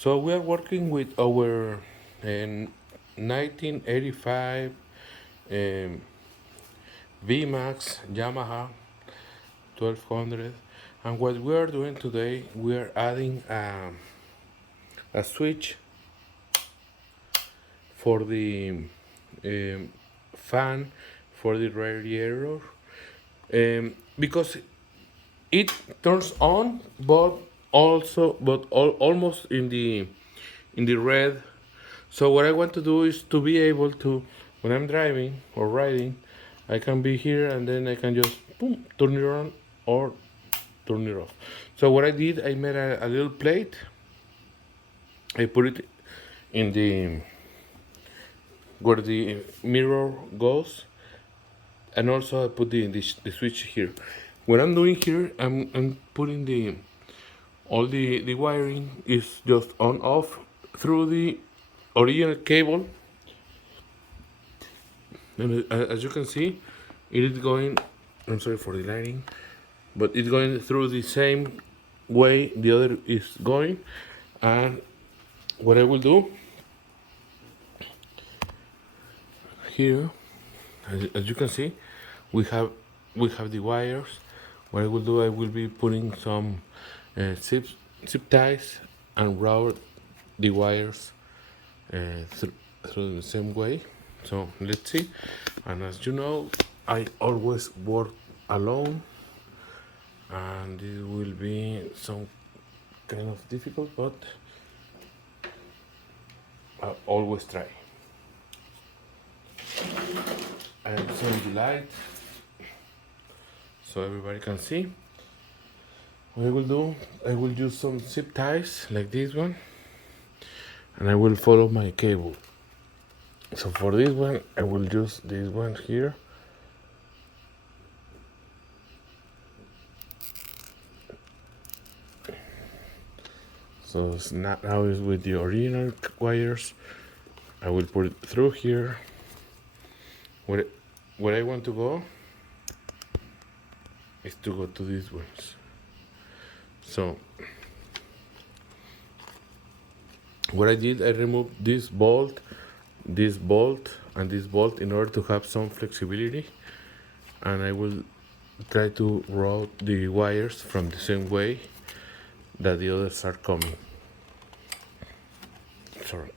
So we are working with our 1985 um, VMAX Yamaha 1200, and what we are doing today, we are adding a switch for the um, fan for the radiator, because it turns on, but almost in the red. So what I want to do is to be able to, when I'm driving or riding, I can be here and then I can just boom, turn it on or turn it off. So what I did, I made a little plate. I put it in the where the mirror goes, and also I put the switch here. What I'm doing here, I'm putting all the wiring is just on off through the original cable, and as you can see, it is going. I'm sorry for the lighting, but it's going through the same way the other is going. And what I will do here, as you can see, we have the wires. What I will do, I will be putting some zip ties and route the wires through the same way. So let's see. And as you know, I always work alone, and it will be some kind of difficult, but I always try. I am showing the light so everybody can see. What I will do, I will use some zip ties like this one, and I will follow my cable. So for this one, I will use this one here. So it's not now is with the original wires. I will put it through here. Where I want to go is to go to these ones. So what I did, I removed this bolt, and this bolt in order to have some flexibility, and I will try to route the wires from the same way that the others are coming. Sorry.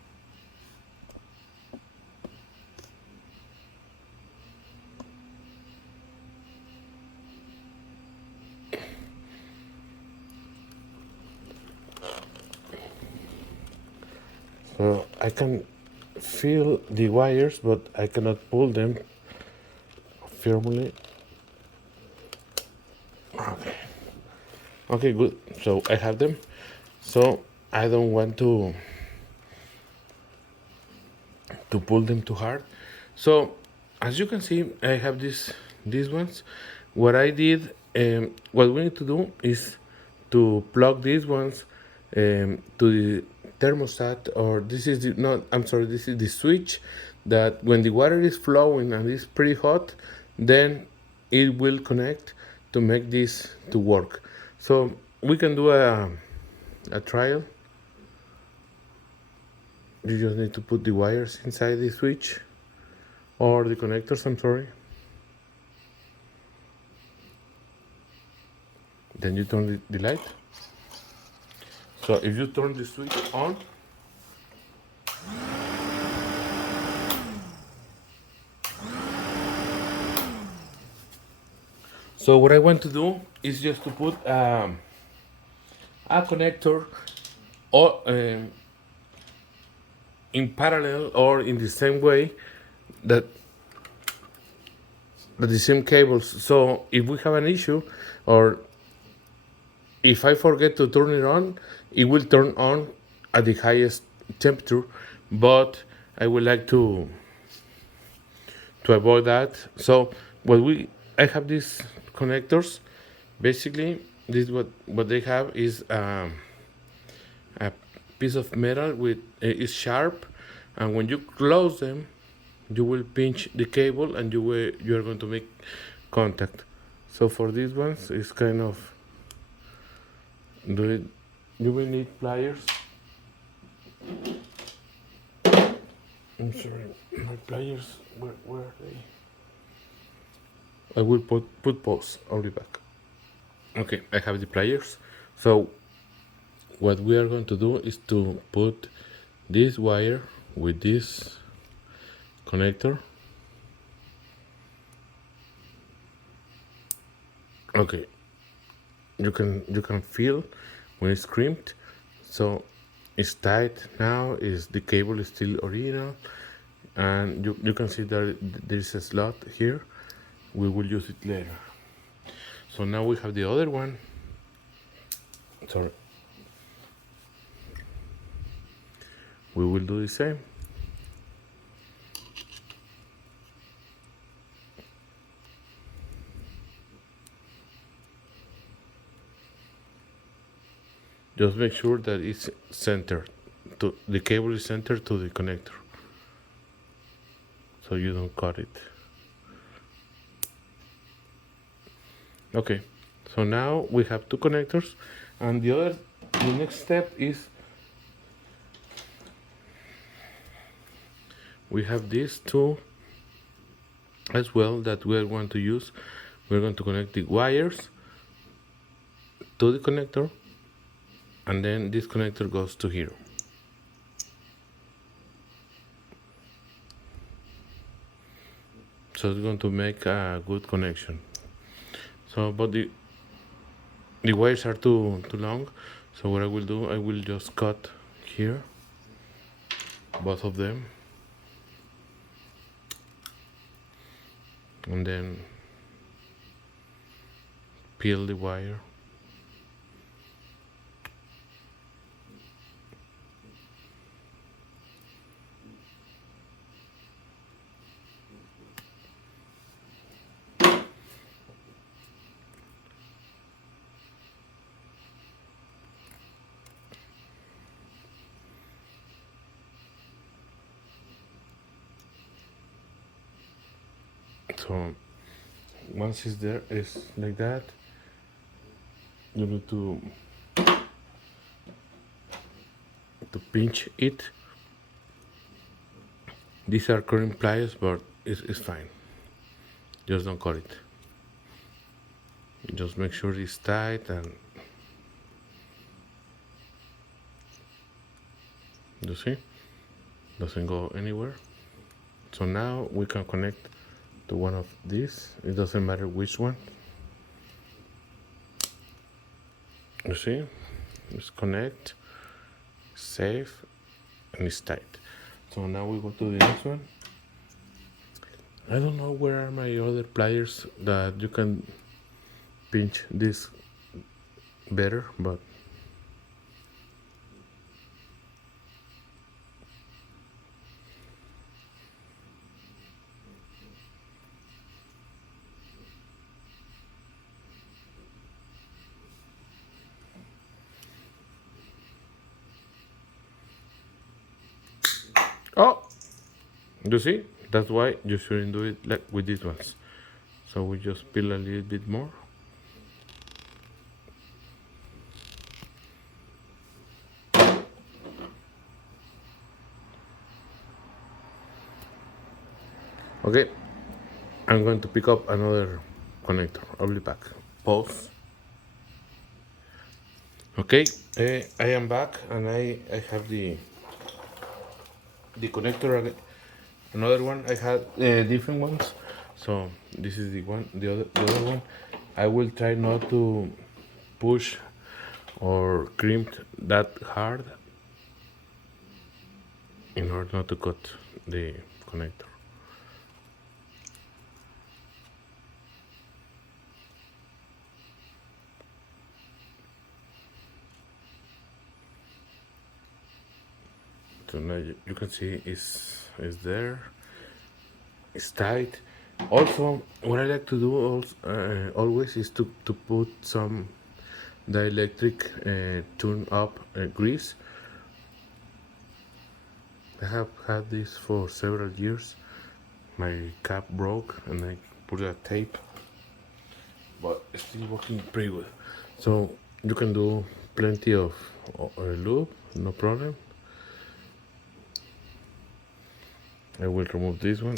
So I can feel the wires, but I cannot pull them firmly. Okay. Okay, good. So I have them. So I don't want to pull them too hard. So as you can see, I have these ones. What I did, what we need to do is to plug these ones to the thermostat, or this is the not. I'm sorry, this is the switch that when the water is flowing and it's pretty hot, then it will connect to make this to work. So we can do a trial. You just need to put the wires inside the switch or the connectors, I'm sorry. Then you turn the light. So if you turn the switch on, so what I want to do is just to put a connector or in parallel or in the same way that the same cables. So if we have an issue, or if I forget to turn it on, it will turn on at the highest temperature, but I would like to avoid that. So I have these connectors. Basically, this what they have is a piece of metal with is sharp, and when you close them, you will pinch the cable and you are going to make contact. So for these ones, it's kind of you will need pliers I'm sorry, my pliers, where are they? I will put pause, I'll be back. Okay, I have the pliers. So what we are going to do is to put this wire with this connector. Okay, you can feel when it's crimped, so it's tight now. Is the cable is still original, and you can see that there is a slot here. We will use it later. So now we have the other one. Sorry, we will do the same. Just make sure that it's centered to the cable is centered to the connector, so you don't cut it. Okay, so now we have two connectors, and the next step is we have these two as well that we are going to use. We're going to connect the wires to the connector, and then this connector goes to here. So it's going to make a good connection. So, but the wires are too long. So what I will do, I will just cut here, both of them, and then peel the wire. So once it's there, it's like that. You need to pinch it. These are current pliers, but it's fine. Just don't cut it. Just make sure it's tight and you see, doesn't go anywhere. So now we can connect to one of these. It doesn't matter which one. You see, let's connect, safe, and it's tight. So now we go to the next one. I don't know where are my other pliers that you can pinch this better, but oh, you see, that's why you shouldn't do it like with these ones. So we just peel a little bit more. Okay, I'm going to pick up another connector. I'll be back. Pause. Okay, I am back, and I have the connector again. Another one. I had different ones, so this is the other one. I will try not to push or crimp that hard in order not to cut the connector. So now you can see is there. It's tight. Also, what I like to do always is to put some dielectric tune up grease. I have had this for several years. My cap broke and I put a tape, but it's still working pretty good. So you can do plenty of lube, no problem. I will remove this one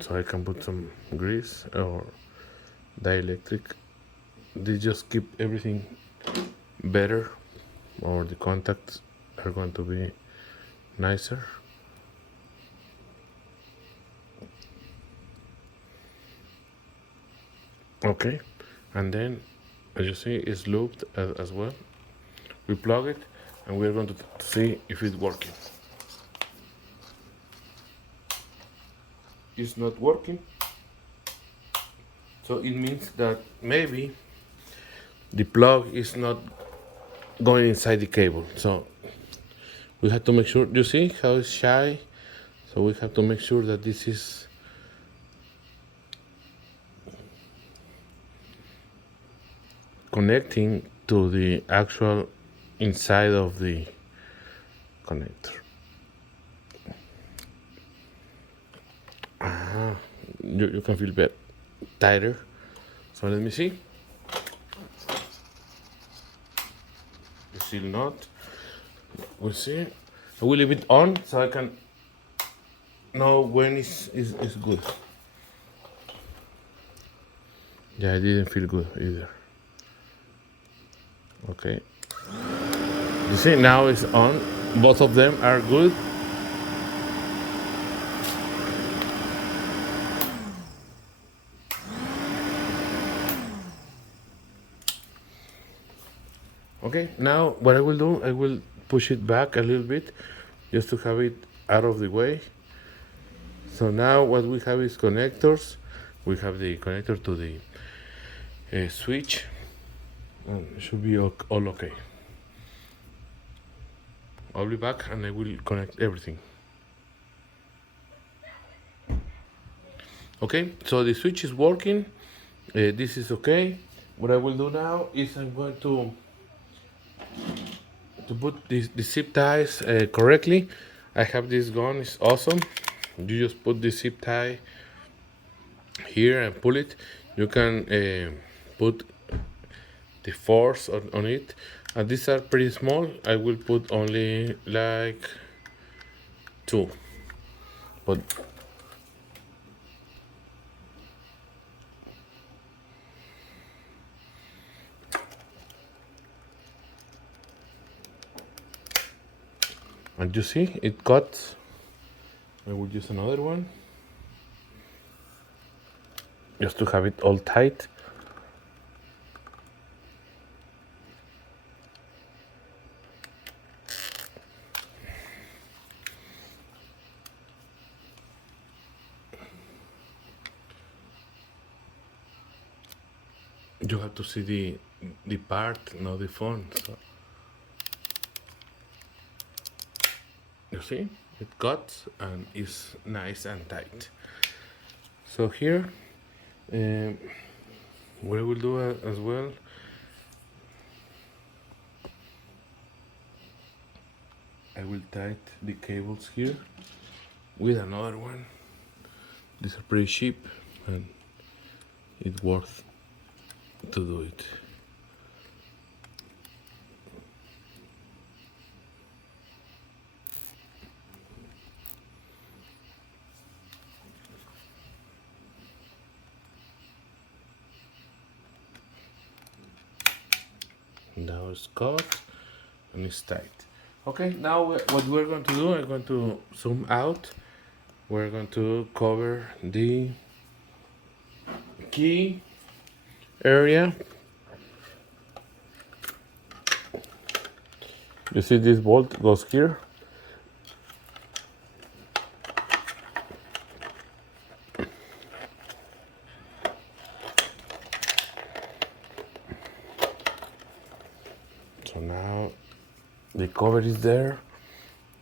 so I can put some grease or dielectric. This just keep everything better, or the contacts are going to be nicer. Okay, and then as you see it's looped as well. We plug it and we're going to see if it's working. It's not working, so it means that maybe the plug is not going inside the cable. So we have to make sure. You see how it's shy, so we have to make sure that this is connecting to the actual inside of the connector. You can feel better, tighter. So let me see. It's still not. We'll see. I will leave it on so I can know when it's good. Yeah, I didn't feel good either. Okay. You see, now it's on. Both of them are good. Okay, now what I will do, I will push it back a little bit just to have it out of the way. So now what we have is connectors. We have the connector to the switch, and it should be all okay. I'll be back and I will connect everything. Okay, so the switch is working. This is okay. What I will do now is I'm going to put the zip ties correctly. I have this gun, it's awesome. You just put the zip tie here and pull it. You can put the force on it, and these are pretty small. I will put only like 2, but and you see it cuts. I will use another one just to have it all tight. You have to see the part, not the phone. So you see, it cuts and is nice and tight. So here, what I will do as well, I will tight the cables here with another one. These are pretty cheap and it's worth to do it. Now it's cut and it's tight. Okay, now what we're going to do, I'm going to zoom out. We're going to cover the key area. You see this bolt goes here. So now the cover is there.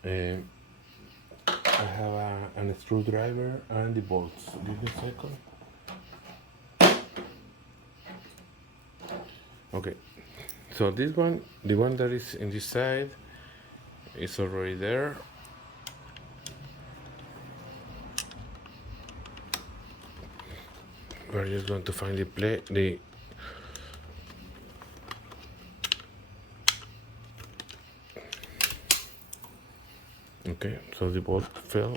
I have a screwdriver and the bolts. Give me a second. Okay, so this one, the one that is in this side, is already there. We're just going to find the okay, so the bolt fell.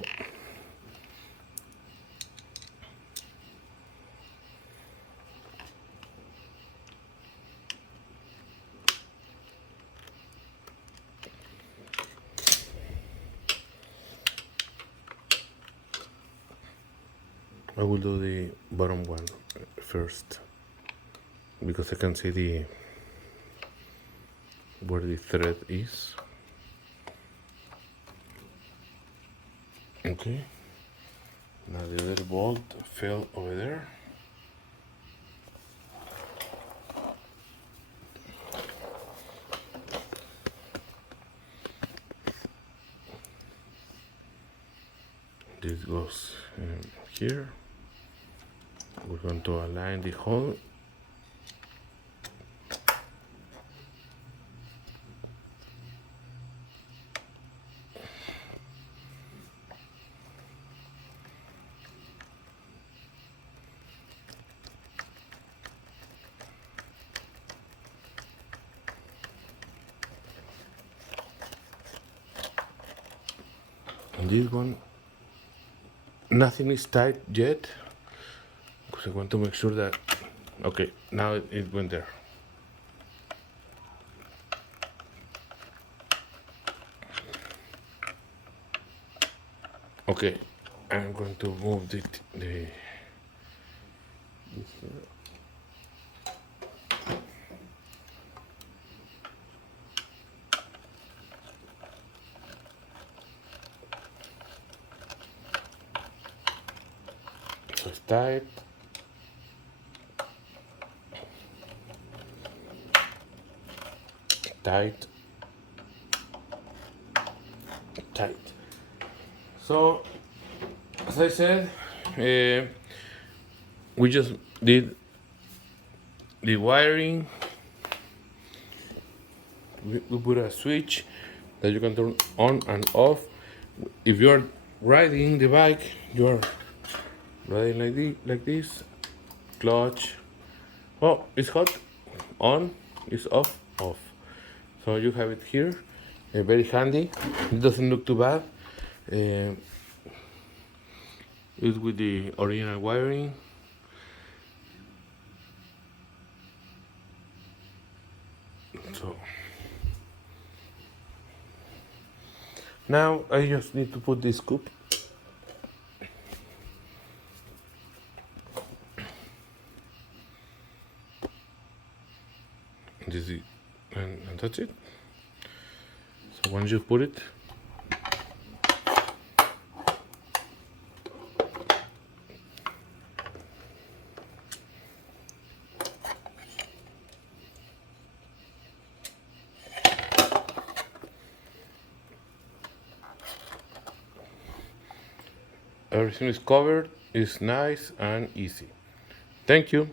I will do the bottom one first because I can see the where the thread is. Okay, now the other bolt fell over there. This goes here. We're going to align the hole. And this one, nothing is tight yet because I want to make sure that, okay, now it went there. Okay, I'm going to move the this here. So it's tight. Tight. Tight. So, as I said, we just did the wiring. We put a switch that you can turn on and off. If you are riding the bike, you are riding like this. Clutch. Oh, it's hot. On. It's off. Off. So you have it here. Very handy. It doesn't look too bad. It's with the original wiring. So now I just need to put this scoop. This is, and that's it. So once you put it, everything is covered. It's nice and easy. Thank you.